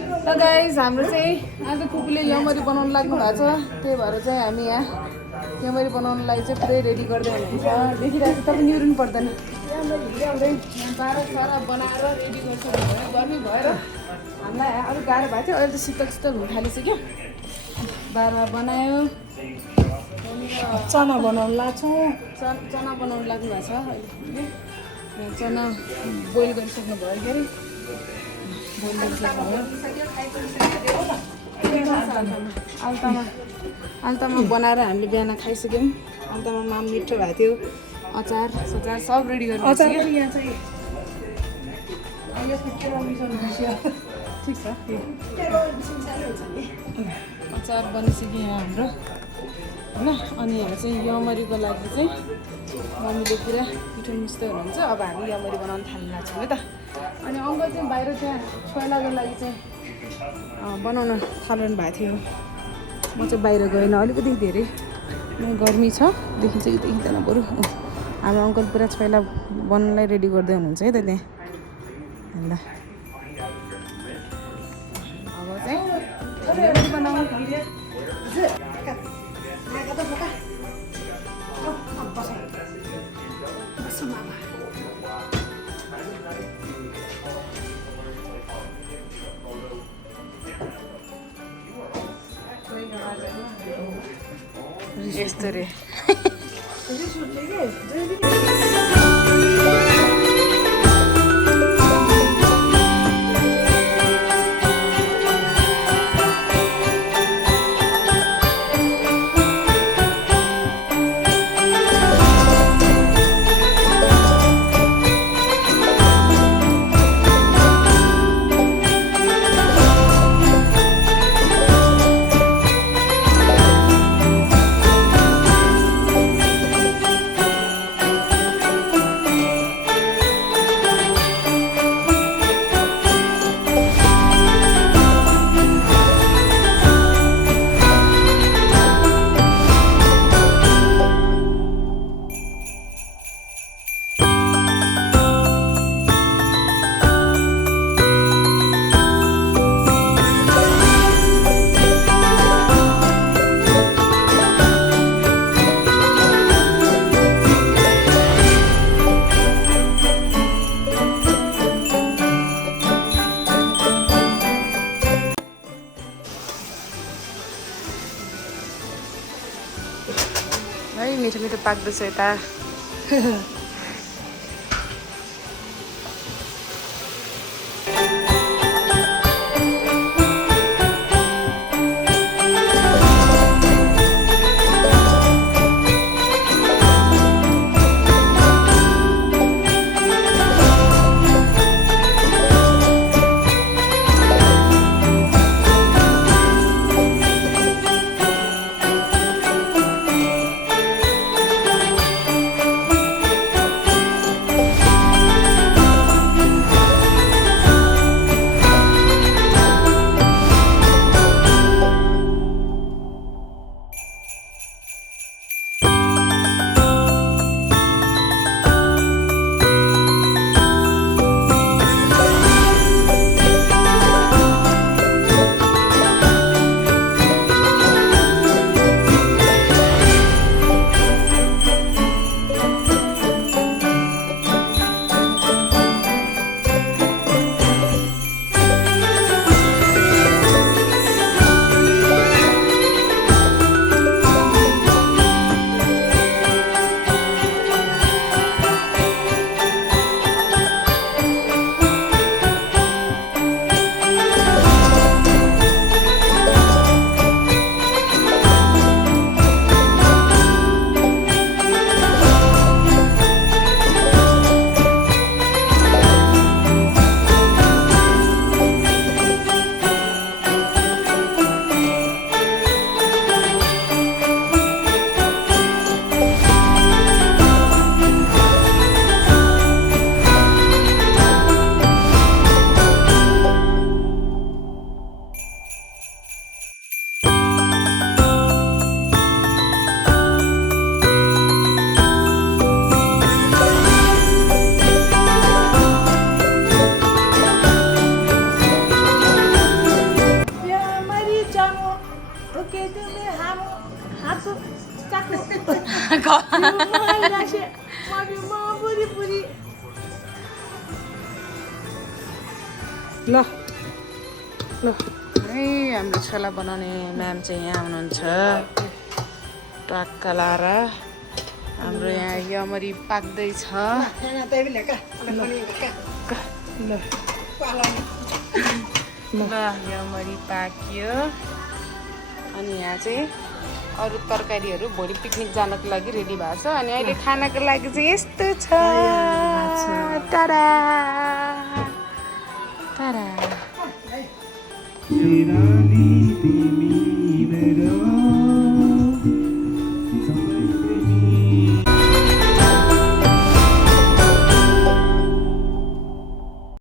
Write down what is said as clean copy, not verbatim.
ल गाइस हाम्रो चाहिँ आज कुकुरले यमरी बनाउनु लाग्नु भएको छ त्यही भएर चाहिँ हामी यहाँ यमरी बनाउनुलाई चाहिँ पुरै रेडी गर्दै हुनुहुन्छ देखिरहेको छ तपाईँ निहुर्नु पर्दैन ल्याउँदै बाह्र सारा बनाएर रेडी गर्छ भनेर गर्मी भएर हामीलाई अलिक गाह्रो भएको थियो अहिले त शीतल शीतल हुन थालिसक्यो बाह्र बनायो चना बनाउनु लाग्छौँ चना बनाउनु लाग्नु भएको छ अहिले चना बोइल गरिसक्नु भयो अरे आल्तामा बनाएर हामीले बिहान खाइसक्यौँ आल्तामा मिठो भएको थियो अचार सचार सब रेडी गर्नु ठिक छ अचार बनिसक्यो यहाँ हाम्रो होइन अनि यहाँ चाहिँ यमरीको लागि चाहिँ मम्मीले पुरा मिठो मिस्दै हुनुहुन्छ अब हामी यमरी बनाउनु थालिरहेको छौँ है त अनि अङ्कल चाहिँ बाहिर त्यहाँ छोइलाको लागि चाहिँ बनाउन थालिरहनु भएको थियो म चाहिँ बाहिर गएन अलिकति धेरै गर्मी छ देखिन्छ कि देखिँदैन बरु हाम्रो अङ्कल पुरा छोइला बनाउनलाई रेडी गर्दै हुनुहुन्छ है त त्यहाँ ल अब चाहिँ बनाउनु यस्तो रे है मिठो मिठो पाक्दैछ यता ल ल है हाम्रो छोला बनाउने म्याम चाहिँ यहाँ हुनुहुन्छ टक्क लाएर हाम्रो यहाँ यमरी पाक्दैछ ल यमरी पाक्यो अनि यहाँ चाहिँ अरू तरकारीहरू भोलि पिकनिक जानको लागि रेडी भएको छ अनि अहिले खानाको लागि चाहिँ यस्तो छ टाडा टाडा